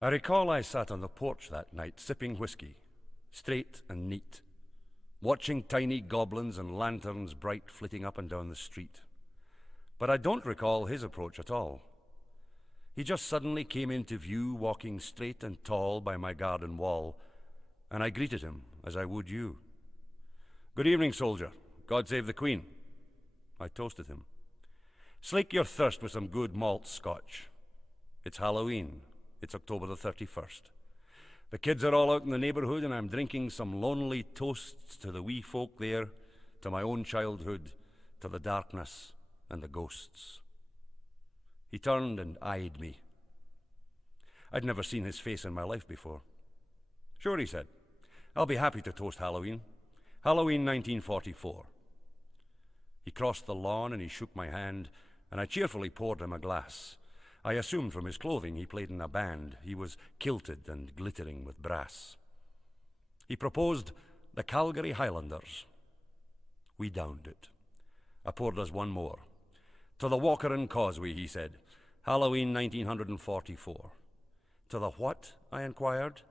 I recall I sat on the porch that night sipping whiskey, straight and neat, watching tiny goblins and lanterns bright flitting up and down the street. But I don't recall his approach at all. He just suddenly came into view, walking straight and tall by my garden wall, and I greeted him as I would you. "Good evening, soldier. God save the Queen." I toasted him. "Slake your thirst with some good malt scotch. It's Halloween. It's October the 31st. The kids are all out in the neighborhood, and I'm drinking some lonely toasts to the wee folk there, to my own childhood, to the darkness and the ghosts." He turned and eyed me. I'd never seen his face in my life before. "Sure," he said. "I'll be happy to toast Halloween. Halloween 1944. He crossed the lawn and he shook my hand, and I cheerfully poured him a glass. I assumed from his clothing he played in a band. He was kilted and glittering with brass. He proposed the Calgary Highlanders. We downed it. I poured us one more. "To the Walcheren Causeway," he said. "Halloween 1944. "To the what?" I inquired.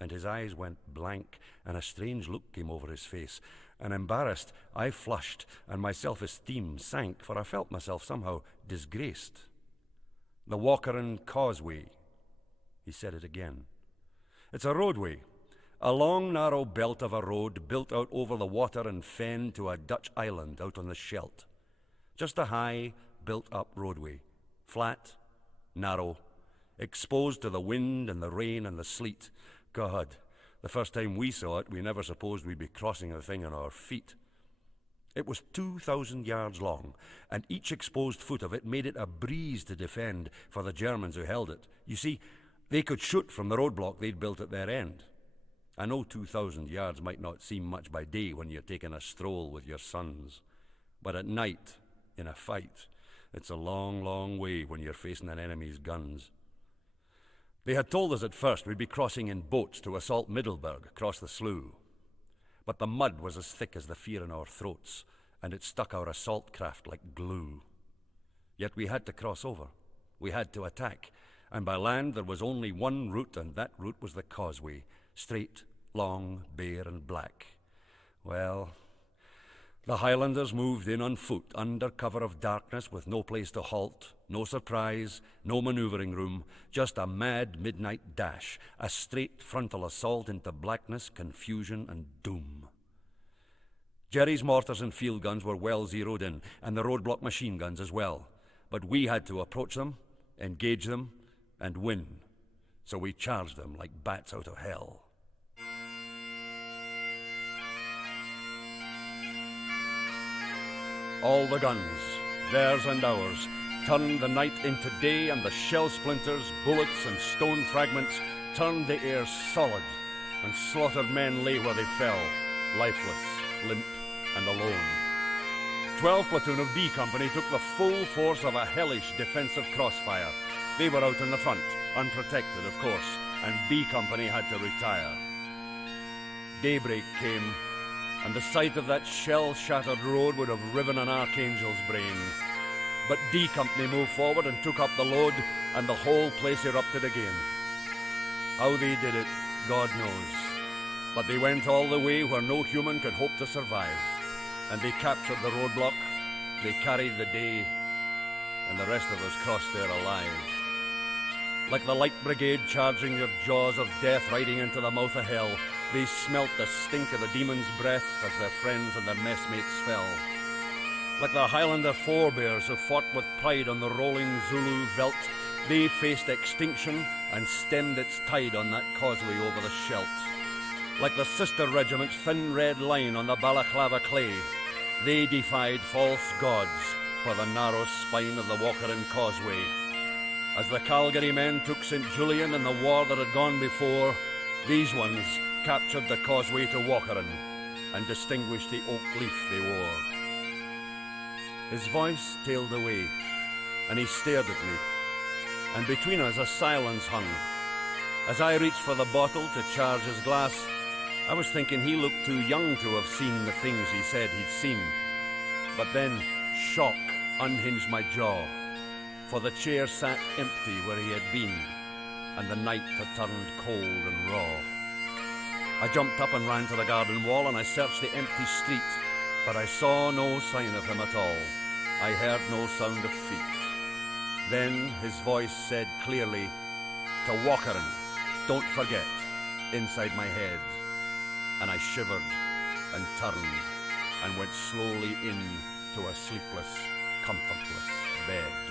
And his eyes went blank, and a strange look came over his face. And embarrassed, I flushed, and my self-esteem sank, for I felt myself somehow disgraced. "The Walcheren Causeway." He said it again. "It's a roadway, a long, narrow belt of a road built out over the water and fen to a Dutch island out on the Scheldt. Just a high, built-up roadway, flat, narrow, exposed to the wind and the rain and the sleet. God, the first time we saw it, we never supposed we'd be crossing the thing on our feet. It was 2,000 yards long, and each exposed foot of it made it a breeze to defend for the Germans who held it. You see, they could shoot from the roadblock they'd built at their end. I know 2,000 yards might not seem much by day when you're taking a stroll with your sons, but at night, in a fight, it's a long, long way when you're facing an enemy's guns. They had told us at first we'd be crossing in boats to assault Middelburg across the slough. But the mud was as thick as the fear in our throats, and it stuck our assault craft like glue. Yet we had to cross over. We had to attack. And by land there was only one route, and that route was the causeway. Straight, long, bare, and black. Well, the Highlanders moved in on foot, under cover of darkness, with no place to halt, no surprise, no maneuvering room, just a mad midnight dash, a straight frontal assault into blackness, confusion, and doom. Jerry's mortars and field guns were well zeroed in, and the roadblock machine guns as well. But we had to approach them, engage them, and win. So we charged them like bats out of hell. All the guns, theirs and ours, turned the night into day, and the shell splinters, bullets, and stone fragments turned the air solid, and slaughtered men lay where they fell, lifeless, limp, and alone. 12th Platoon of B Company took the full force of a hellish defensive crossfire. They were out in the front, unprotected, of course, and B Company had to retire. Daybreak came, and the sight of that shell-shattered road would have riven an archangel's brain. But D Company moved forward and took up the load, and the whole place erupted again. How they did it, God knows. But they went all the way where no human could hope to survive. And they captured the roadblock, they carried the day, and the rest of us crossed there alive. Like the light brigade charging their jaws of death riding into the mouth of hell, they smelt the stink of the demon's breath as their friends and their messmates fell. Like the Highlander forebears who fought with pride on the rolling Zulu veldt, they faced extinction and stemmed its tide on that causeway over the Scheldt. Like the sister regiment's thin red line on the Balaclava clay, they defied false gods for the narrow spine of the Walcheren Causeway. As the Calgary men took St. Julian in the war that had gone before, these ones captured the causeway to Walcheren and distinguished the oak leaf they wore. His voice tailed away, and he stared at me, and between us a silence hung. As I reached for the bottle to charge his glass, I was thinking he looked too young to have seen the things he said he'd seen. But then shock unhinged my jaw, for the chair sat empty where he had been. and the night had turned cold and raw. I jumped up and ran to the garden wall, and I searched the empty street, but I saw no sign of him at all. I heard no sound of feet. Then his voice said clearly, "To Walcheren, don't forget," inside my head. And I shivered and turned and went slowly in to a sleepless, comfortless bed.